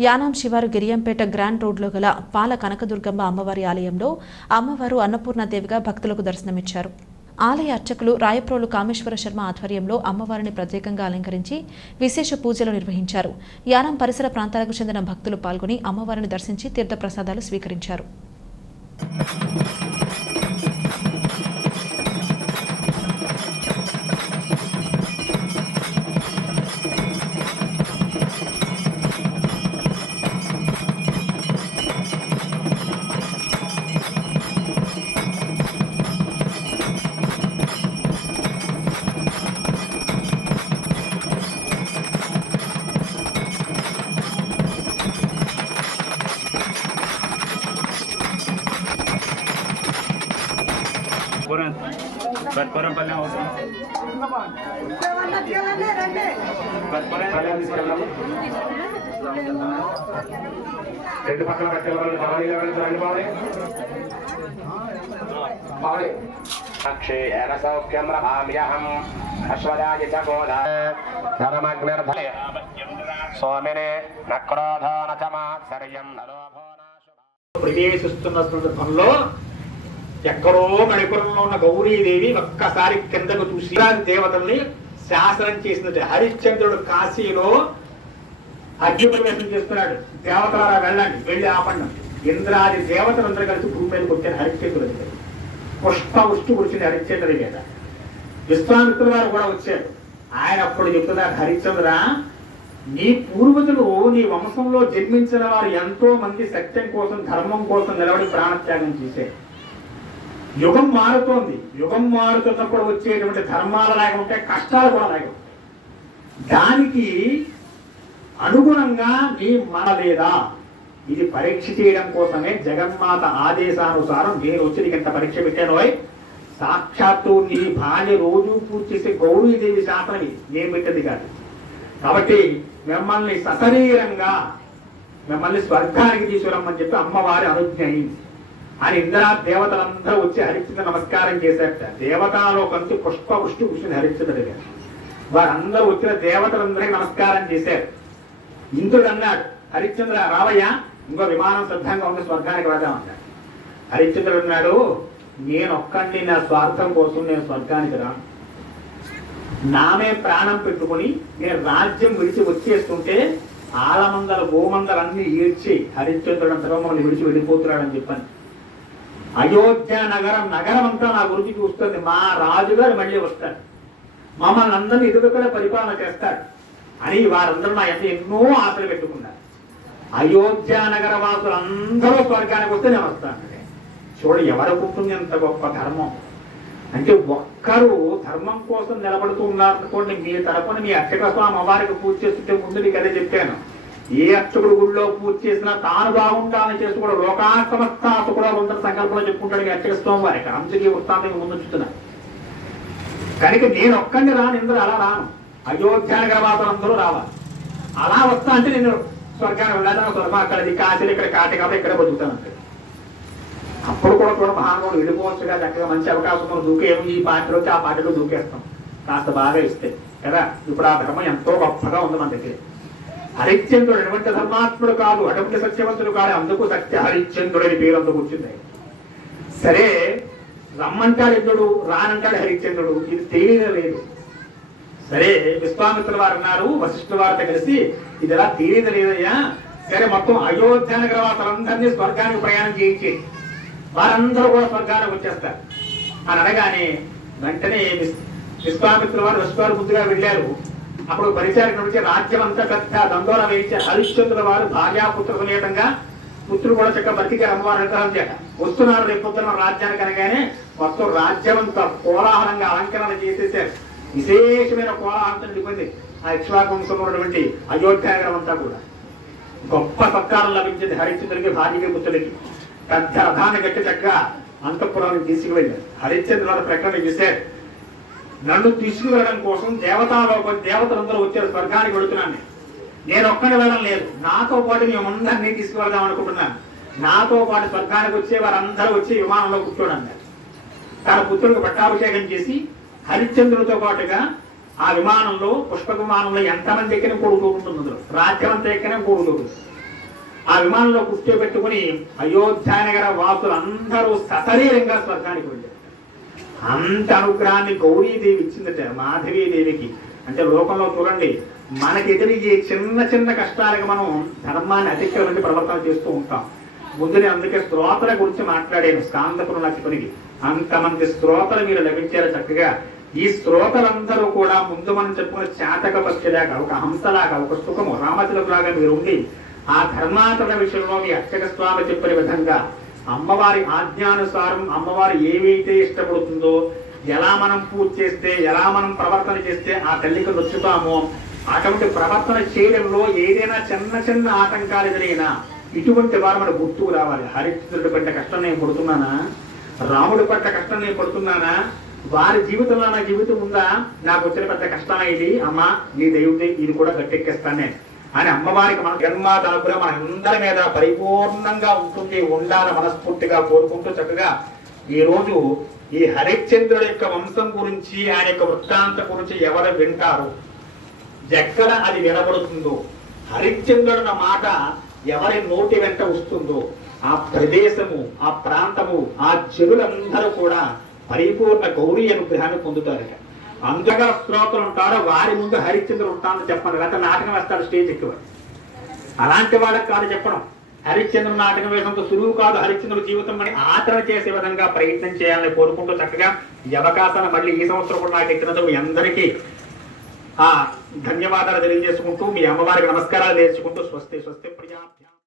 యానాం శివారు గిరియంపేట గ్రాండ్ రోడ్లో గల పాల కనకదుర్గమ్మ అమ్మవారి ఆలయంలో అమ్మవారు అన్నపూర్ణదేవిగా భక్తులకు దర్శనమిచ్చారు. ఆలయ అర్చకులు రాయప్రోలు కామేశ్వర శర్మ ఆధ్వర్యంలో అమ్మవారిని ప్రత్యేకంగా అలంకరించి విశేష పూజలు నిర్వహించారు. యానం పరిసర ప్రాంతాలకు చెందిన భక్తులు పాల్గొని అమ్మవారిని దర్శించి తీర్థప్రసాదాలు స్వీకరించారు. పురం బట్పురం పల్లెం అవసరం రెండు పక్కల కట్టెల బాడీలో రండి బాడీ బాడీ అక్షే సౌఖ్యం రమామ్యహం అశ్వరాజ చకోద ధర్మగ్నిర్ధలే స్వామినే నక్రోధో నచమాత్సర్యం నలోభో ప్రవేశిస్తున్న సందర్భంలో ఎక్కడో మణిపురంలో ఉన్న గౌరీదేవి ఒక్కసారి కిందకు చూసి దేవతల్ని శాసనం చేసినట్టు హరిశ్చంద్రుడు కాశీలో అగ్నిప్రవేశం చేస్తున్నాడు. దేవతలారా వెళ్ళండి వెళ్ళి ఆపండి. ఇంద్రాది దేవతలందరూ కలిసి భూమి మీద కొట్టారు హరిశ్చంద్రుడి దగ్గర పుష్ప ఉష్టి కూర్చుని హరిశ్చంద్రుడి మీద. విశ్వామిత్రుడు గారు కూడా వచ్చారు. ఆయన అప్పుడు చెప్తున్నారు హరిశ్చంద్ర నీ పూర్వజులు నీ వంశంలో జన్మించిన వారు ఎంతో మంది సత్యం కోసం ధర్మం కోసం నిలబడి ప్రాణత్యాగం చేశారు. యుగం మారుతోంది. యుగం మారుతున్నప్పుడు వచ్చేటువంటి ధర్మాలు లేకుంటే కష్టాలు కూడా లాగా దానికి అనుగుణంగా నీ మనలేదా ఇది పరీక్ష చేయడం కోసమే జగన్మాత ఆదేశానుసారం నేను వచ్చి నీకు ఎంత పరీక్ష పెట్టాను సాక్షాత్తు నీ భార్య రోజు పూజ చేసే గౌరీదేవి శాసనం ఇది నేను పెట్టింది కాదు. కాబట్టి మిమ్మల్ని సశరీరంగా మిమ్మల్ని స్వర్గానికి తీసుకురమ్మని చెప్పి అమ్మవారి అనుజ్ఞ అయింది. అని ఇంద్రా దేవతలందరూ వచ్చి హరిశ్చంద్ర నమస్కారం చేశారట. దేవతాలోకంతో పుష్ప వృష్టి కూర్చుని హరిశ్చంద్రుడి గారు వారందరూ వచ్చిన దేవతలందరికీ నమస్కారం చేశారు. ఇంద్రుడు అన్నాడు హరిశ్చంద్ర రావయ్య ఇంకో విమానం సిద్ధంగా ఉంది స్వర్గానికి వెళదామన్నాడు హరిశ్చంద్రుడు అన్నాడు నేను ఒక్కడిని నా స్వార్థం కోసం నేను స్వర్గానికి రాను. నామే ప్రాణం పెట్టుకుని నేను రాజ్యం విడిచి వచ్చేస్తుంటే ఆలమందల భూమందలన్నీ ఈడ్చి హరిశ్చంద్రుడు అంతగా మమ్మల్ని విడిచి వెళ్ళిపోతున్నాడని చెప్పాను. అయోధ్య నగరం నగరం అంతా నా గురించి చూస్తుంది. మా రాజుగారు మళ్ళీ వస్తాడు మమ్మల్ని అందరినీ ఎదుగుకడ పరిపాలన చేస్తాడు అని వారందరూ నా ఎంత ఎన్నో ఆశలు పెట్టుకున్నారు. అయోధ్య నగర వాసులు అందరూ స్వర్గానికి వస్తే నేను వస్తాను. చూడు ఎవరికి ఉంటుంది ఎంత గొప్ప ధర్మం. అంటే ఒక్కరు ధర్మం కోసం నిలబడుతూ ఉన్నారు మీ తరపున మీ అర్చక స్వామి అమ్మవారికి పూజ చేస్తుంటే ముందు మీకు అదే చెప్పాను. ఏ అర్చకుడు గుడిలో పూజ చేసినా తాను బాగుండాలని చేసుకోవడం లోకాసమస్తాత కూడా ఉందని సంకల్పంలో చెప్పుకుంటాడు అర్చక స్వామివారి అంతకీ వృత్తాంతం ముందు చూస్తున్నా. కనుక నేను ఒక్కడిని రాను ఇందులో అలా రాను. అయోధ్యానగర అందరూ రావాలి. అలా వస్తా అంటే నేను స్వర్గాన్ని వెళ్ళాను స్వర్గం అక్కడది కాశీలు ఇక్కడ కాటి కాబట్టి ఇక్కడ బతుకుతాను అంటే అప్పుడు కూడా కూడా మహానుభావుడు వెళ్ళిపోవచ్చుగా చక్కగా మంచి అవకాశం దూకేము దూకేమో ఈ పార్టీలో వచ్చి ఆ పార్టీలో దూకేస్తాం. కాస్త బాగా ఇస్తే. కదా? ఇప్పుడు ఆ ధర్మం ఎంతో గొప్పగా ఉంది మన దగ్గర. హరిశ్చంద్రుడు ఎటువంటి ధర్మాత్ముడు కాదు అటువంటి సత్యవంతుడు కాదు అందుకు సత్య హరిశ్చంద్రుడు అని పేరు అందుకు వచ్చింది. సరే రమ్మంటాడు ఇంద్రుడు రానంటాడు హరిశ్చంద్రుడు ఇది తెలియలేదు సరే విశ్వామిత్రుల వారు అన్నారు వశిష్ఠుల వారితో కలిసి ఇది ఎలా తెలియదు లేదయ్యా? సరే మొత్తం అయోధ్య నగర వాసులందరినీ స్వర్గానికి ప్రయాణం చేయించి వారందరూ కూడా స్వర్గానికి వచ్చేస్తారు. అని అనగానే వెంటనే విస్- విశ్వామిత్రుల వారు విశ్వారు వెళ్ళారు. అప్పుడు పరిచారిక నుంచి రాజ్యం అంతా పెద్ద దందోళన వేయించి హరిశ్చంద్రుల వారు భార్యాపుత్ర సమేతంగా పుత్రుడు కూడా చక్కగా బతికి అమ్మవారు అనుగ్రహం చేట వస్తున్నారు రేపు రాజ్యానికి అనగానే మొత్తం రాజ్యం అంతా కోలాహలంగా అలంకరణ చేసేసారు. విశేషమైన కోలాహలంతో నిండిపోయింది. ఆ ఇక్ష్వాకంశంలో ఉన్నటువంటి అయోధ్యాగరం అంతా కూడా. గొప్ప సత్కారం లభించింది హరిశ్చంద్రుడికి భార్యకి పుత్రుడికి. పెద్ద రథాన్ని గట్టి చక్కగా అంతఃపురానికి తీసుకువెళ్ళారు. హరిశ్చంద్రుడు ప్రకటన చేశారు. నన్ను తీసుకువెళ్ళడం కోసం దేవతాలోక దేవతలందరూ వచ్చారు స్వర్గానికి వెళుతున్నాను నేను. ఒక్కడి వెళ్ళడం లేదు. నాతో పాటు మేము అందరినీ తీసుకువెళ్దాం అనుకుంటున్నాను. నాతో పాటు స్వర్గానికి వచ్చే వారందరూ వచ్చి విమానంలో కూర్చోండి తన పుత్రుడికి పట్టాభిషేకం చేసి హరిశ్చంద్రుడితో పాటుగా ఆ విమానంలో పుష్పక విమానంలో ఎంతమంది ఎక్కిన కొడుకు ఉంటుంది అందులో. రాజ్యం ఎక్కిన ఆ విమానంలో కూర్చోబెట్టుకుని అయోధ్యానగర వాసులందరూ సశరీరంగా స్వర్గానికి వెళ్ళారు. అంత అనుగ్రహాన్ని గౌరీదేవి ఇచ్చిందట మాధవీదేవికి. అంటే లోకంలో చూడండి మనకి ఎదురయ్యే చిన్న చిన్న కష్టాలకు మనం ధర్మాన్ని అతిక్రమించి ప్రవర్తన చేస్తూ ఉంటాం. ముందునే అందుకే శ్రోతల గురించి మాట్లాడాను స్కాంతపురం లక్ష్మణికి అంతమంది శ్రోతలు మీరు లభించారు చక్కగా. ఈ శ్రోతలందరూ కూడా ముందు మనం చెప్పుకున్న చాతక పక్షిలాగా ఒక హంసలాగా ఒక సుఖము రామచిలులాగా మీరు ఉండి ఆ ధర్మాచరణ విషయంలో మీ అర్చక స్వామి చెప్పిన విధంగా అమ్మవారి ఆజ్ఞానుసారం అమ్మవారు ఏవైతే ఇష్టపడుతుందో ఎలా మనం పూజ చేస్తే ఎలా మనం ప్రవర్తన చేస్తే ఆ తల్లికి నొచ్చుతామో అటువంటి ప్రవర్తన చేయడంలో ఏదైనా చిన్న చిన్న ఆటంకాలు ఎదురైనా ఇటువంటి వారు మన గుర్తుకు రావాలి. హరిశ్చంద్రుడి పట్ల కష్టం నేను పడుతున్నానా? రాముడి పట్ల కష్టం నేను పడుతున్నానా? వారి జీవితంలో నా జీవితం ఉందా? నాకు వచ్చిన పెద్ద కష్టమైంది అమ్మా నీ దైవతే ఇది కూడా గట్టెక్కేస్తాను నేను. అని అమ్మవారికి మన జన్మాత అనుగ్రహం మన అందరి మీద పరిపూర్ణంగా ఉంటుంది ఉండాలని మనస్ఫూర్తిగా కోరుకుంటూ చక్కగా ఈరోజు ఈ హరిశ్చంద్రుడి యొక్క వంశం గురించి ఆయన యొక్క వృత్తాంతం గురించి ఎవరు వింటారు? ఎక్కడ అది వినబడుతుందో హరిశ్చంద్రుడు మాట ఎవరి నోటి వెంట వస్తుందో ఆ ప్రదేశము ఆ ప్రాంతము ఆ చెరువులందరూ కూడా పరిపూర్ణ గౌరీ అనుగ్రహాన్ని పొందుతారట. అందుగా శ్రోతలు ఉంటారో వారి ముందు హరిశ్చంద్రుడు ఉంటానని చెప్పండి. లేకపోతే నాటకం వేస్తాడు స్టేజ్ ఎక్కువ. అలాంటి వాళ్ళకి కాదు చెప్పడం. హరిశ్చంద్రుడు నాటకం వేసినంత సులువు కాదు హరిశ్చంద్రుడు జీవితం అని ఆచరణ చేసే విధంగా ప్రయత్నం చేయాలని కోరుకుంటూ చక్కగా ఈ అవకాశాన్ని మళ్ళీ ఈ సంవత్సరం కూడా నాకు ఎక్కినందుకు మీ అందరికీ ధన్యవాదాలు తెలియజేసుకుంటూ మీ అమ్మవారికి నమస్కారాలు తెలియజేసుకుంటూ స్వస్తి స్వస్తి ప్రజా